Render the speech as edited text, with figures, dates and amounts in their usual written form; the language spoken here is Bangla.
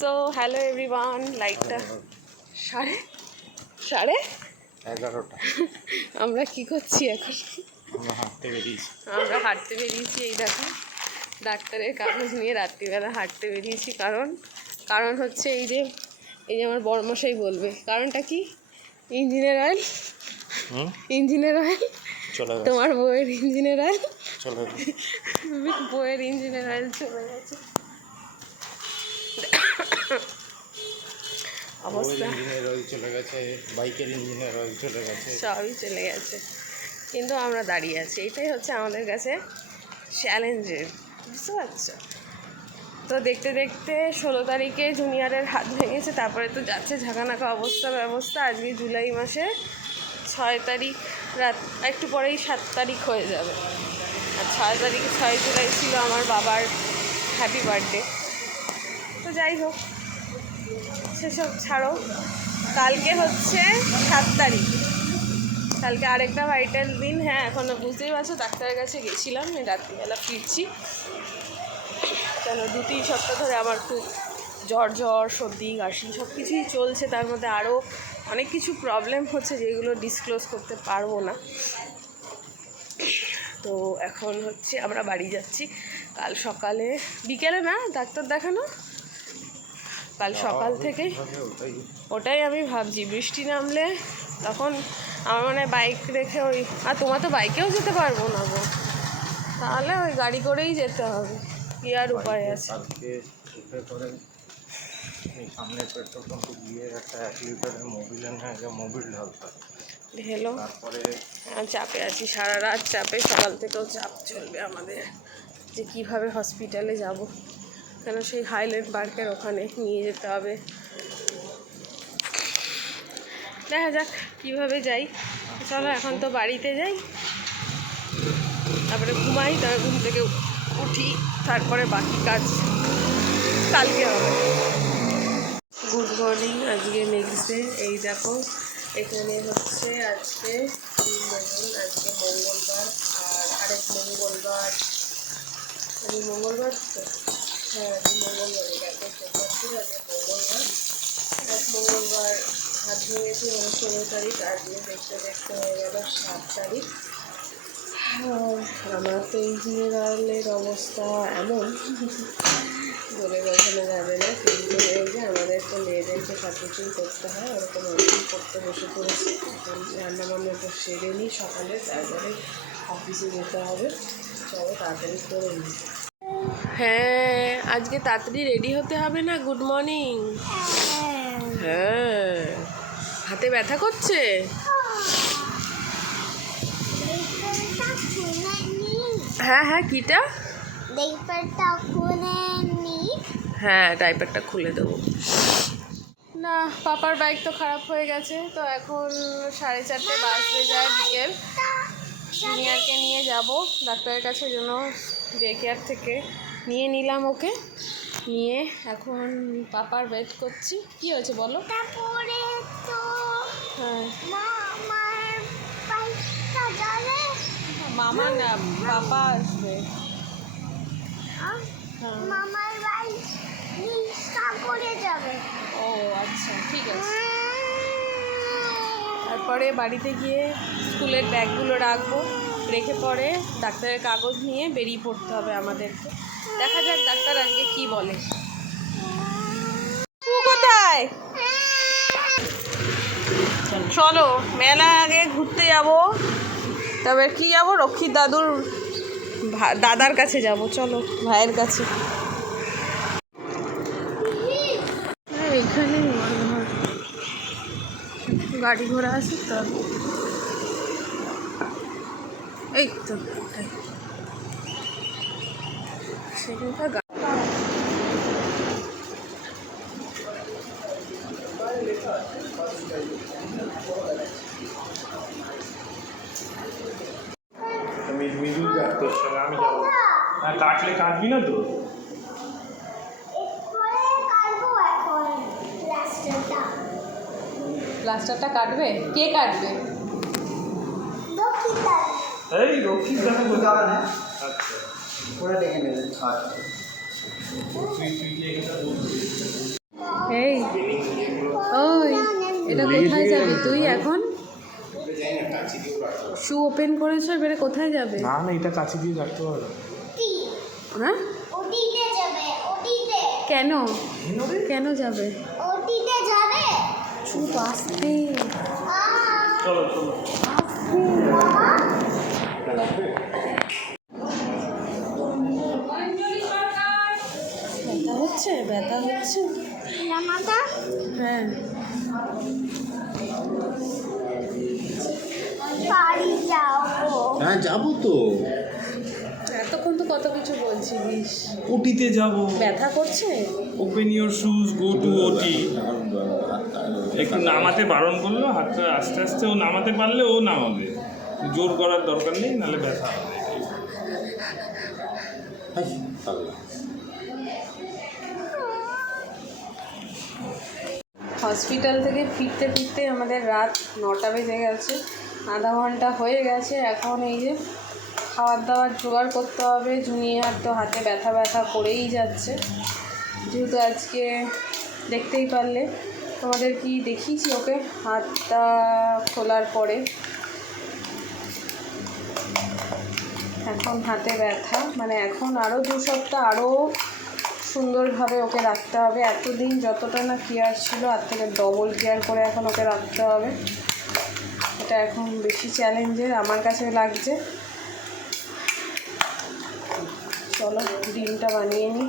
সো হ্যালো এভরিওয়ান, লাইটটা 11:30 আমরা কি করছি এখন? আমরা হাঁটতে বেরিয়েছি। এই দেখো, ডাক্তারের কাগজ নিয়ে রাত্রিবেলা হাঁটতে বেরিয়েছি। কারণ হচ্ছে এই যে আমার বড়মশাই বলবে। কারণটা কি? ইঞ্জিনের অয়েল তোমার বউয়ের ইঞ্জিনের অয়েল বউয়ের ইঞ্জিনের অয়েল চলে গেছে। অবস্থা বাইকের ইঞ্জিনের অয়েল চলে গেছে, সবই চলে গেছে, কিন্তু আমরা দাঁড়িয়ে আছি। এটাই হচ্ছে আমাদের কাছে চ্যালেঞ্জের, বুঝতে পারছো? তো দেখতে দেখতে 16 তারিখে জুনিয়রের হাত ভেঙেছে, তারপরে তো যাচ্ছে ঝাঁকানাকা ব্যবস্থা। আজকে জুলাই মাসে 6 তারিখ রাত, একটু পরেই 7 তারিখ হয়ে যাবে। আর 6 জুলাই ছিল আমার বাবার হ্যাপি বার্থডে। তো যাই হোক, সেসব ছাড়ো। কালকে হচ্ছে 7 তারিখ, কালকে আরেকটা ভাইটাল দিন। হ্যাঁ, এখনও বুঝতেই পারছো, ডাক্তারের কাছে গেছিলাম, রাত্রিবেলা ফিরছি। কেন 2-3 সপ্তাহ ধরে আমার খুব জ্বর সর্দি কাশি সব কিছুই চলছে। তার মধ্যে আরও অনেক কিছু প্রবলেম হচ্ছে, যেগুলো ডিসক্লোজ করতে পারবো না। তো এখন হচ্ছে আমরা বাড়ি যাচ্ছি। কাল সকালে, বিকেলে না ডাক্তার দেখানো, কাল সকাল থেকে। ওটাই আমি ভাবছি, বৃষ্টি নামলে তখন আমার মনে হয় বাইক রেখে আর তোমার তো বাইকেও যেতে পারবো না গো, তাহলে ওই গাড়ি করেই যেতে হবে। কি আর উপায় আছে? সামনে পেট্রোল পাম্পে গিয়ে একটা 1 লিটারের মোবিল ঢালতে ঢেলো। তারপরে চাপে আছি, সারা রাত চাপে, সকাল থেকেও চাপ চলবে আমাদের, যে কিভাবে হসপিটালে যাব। কেন সেই হাইল্যান্ড পার্কের ওখানে নিয়ে যেতে হবে। দেখা যাক কীভাবে যাই। চলো এখন তো বাড়িতে যাই, তারপরে ঘুমাই, তারপরে ঘুম থেকে উঠি, তারপরে বাকি কাজ কালকে হবে। গুড মর্নিং, আজকে নেক্সট ডে। এই দেখো, এখানে হচ্ছে আজকে মঙ্গলবার, আর আরেক মঙ্গলবার, মঙ্গলবার তো, হ্যাঁ আজকে মঙ্গলবারই, কালকে সোমবার ছিল, আজকে মঙ্গলবার। এক মঙ্গলবার হাত ভেঙেছি, 16 তারিখ, আজকে দেখতে দেখতে হয়ে গেল 7 তারিখ। আমার তো ইঞ্জিনিয়ার অয়েলের অবস্থা এমন, বলে বোঝানো যাবে না। কিন্তু এই যে আমাদের তো মেয়েদেরকে সব কিছুই করতে হয়, ওরকম অনেকই করতে বসে পড়েছি। রান্নাবান্নাটা সেরে নিই সকালে, তারপরে অফিসে যেতে হবে। চলো তাড়াতাড়ি করে নিই। হ্যাঁ, আজকে তাড়াতাড়ি রেডি হতে হবে না? Good morning. হ্যাঁ, হাতে ব্যথা করছে? হ্যাঁ, কিটা? হ্যাঁ, ডাইপারটা খুলে দেবো। না, পাপার বাইক তো খারাপ হয়ে গেছে, তো এখন 4:30 বাজতে যায় বিকেল। জুনিয়রকে নিয়ে যাব ডাক্তারের কাছে, জন্য ডে কেয়ার থেকে নিয়ে নিলাম ওকে। নিয়ে এখন পাপার ওয়েট করছি। কি হয়েছে বলো? হ্যাঁ, মামা না, পাপা আসবে। ও আচ্ছা, ঠিক আছে। তারপরে বাড়িতে গিয়ে স্কুলের ব্যাগগুলো রাখবো, রেখে পরে ডাক্তারের কাগজ নিয়ে বেরিয়ে পড়তে হবে আমাদেরকে। দেখা যাক ডাক্তার আজকে কি বলে। কোথায়? চলো মেলা আগে ঘুরতে যাব, তবে কি যাব? রক্ষিত দাদার কাছে যাব। চলো, ভাইয়ের কাছে। এখানে গাড়ি ঘোড়া আছে তো, এই তো সেখানকার মিদুল যা, তোর সঙ্গে আমি যাবো। হ্যাঁ, কাটলে কাটবি না তো? প্লাস্টারটা কাটবে? কে কাটবে? এই রক্ষিত দেখা করতে হবে না। আচ্ছা, ওরা ডেকে নেবেন। তুই কি এটা বলছিস? এটা কোথায় যাবে তুই এখন? শু ওপেন করেছো, এবারে কোথায় যাবে? না না, এটা কাছে দিয়ে রাখতে পারবে। হ্যাঁ, ওটিতে যাবে, ওটিতে। কেন কেন যাবে? ওটিতে যাবে। চুপ, আসতে চলো চলো। ব্যথা হচ্ছে, ব্যথা হচ্ছে। মাথা হ্যাঁ, বাড়ি যাবো। হ্যাঁ যাবো তো, এতক্ষণ তো কত কিছু বলছিলিস। ওটিতে যাবো। ব্যথা করছে? Open your shoes, go to ওটি। একটু নামাতে বারণ করলো, হাতটা আস্তে আস্তে ও নামাতে পারলে ও নামাবে, জোর করার দরকার নেই, নাহলে ব্যথা হবে। হসপিটাল থেকে ফিরতে ফিরতে আমাদের রাত 9টা বেজে গেছে, আধা ঘন্টা হয়ে গেছে। এখন এই যে খাবার দাবার জোগাড় করতে হবে। জুনিয়ার তো হাতে ব্যথা ব্যথা করেই যাচ্ছে, যেহেতু আজকে দেখতেই পারলে, তোমাদের কি দেখিয়েছি ওকে হাতটা খোলার পরে। এখন হাতে ব্যথা, মানে এখন আরও 2 সপ্তাহ আরও সুন্দরভাবে ওকে রাখতে হবে। এতদিন যতটা না কেয়ার ছিল, আর থেকে ডবল কেয়ার করে এখন ওকে রাখতে হবে। এটা এখন বেশি চ্যালেঞ্জের আমার কাছে লাগছে। চলো ডিমটা বানিয়ে নিই।